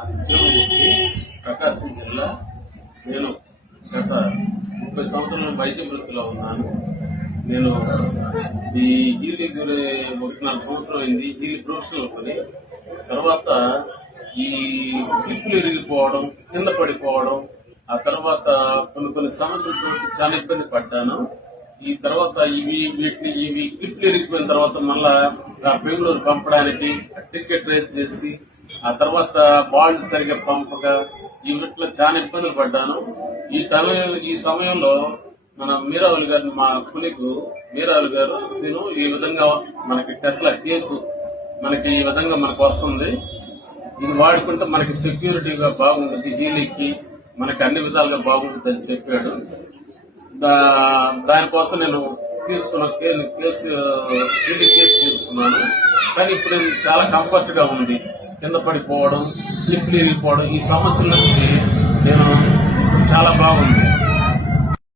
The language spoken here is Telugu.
అది జీవమూర్తి, ప్రకాశం జిల్లా. నేను గత 30 సంవత్సరాల వైద్య వృత్తిలో ఉన్నాను. నేను ఈ హీలింగ్ 1.5 సంవత్సరం అయింది హీలి ప్రొఫెషనల్ కొని. తర్వాత ఈ క్లిప్పులు ఇరిగిపోవడం, కింద పడిపోవడం, ఆ తర్వాత కొన్ని సమస్యలతో చాలా ఇబ్బంది పడ్డాను. ఈ తర్వాత ఇవి క్లిప్లు ఇరిగిపోయిన తర్వాత మళ్ళా బెంగళూరు పంపడానికి టికెట్ రేజ్ చేసి, ఆ తర్వాత బాండ్ సరిగ్గా పంపక ఈ వీటిలో చాలా ఇబ్బందులు పడ్డాను. ఈ సమయంలో మన మీరావులు గారిని, మా కొలిగు మీరావులు గారు ఈ విధంగా మనకి టెస్లా కేసు మనకి ఈ విధంగా మనకు వస్తుంది, ఇది వాడుకుంటే మనకి సెక్యూరిటీగా బాగుంటుంది, హీలింగ్కి మనకి అన్ని విధాలుగా బాగుంటుంది అని చెప్పాడు. దానికోసం నేను తీసుకున్న కేసు తీసుకున్నాను. కానీ ఇప్పుడు చాలా కంఫర్ట్ గా ఉంది. కింద పడిపోవడం, క్లిప్లు ఇరిగిపోవడం, ఈ సమస్యల నుంచి నేను చాలా బాగుంది.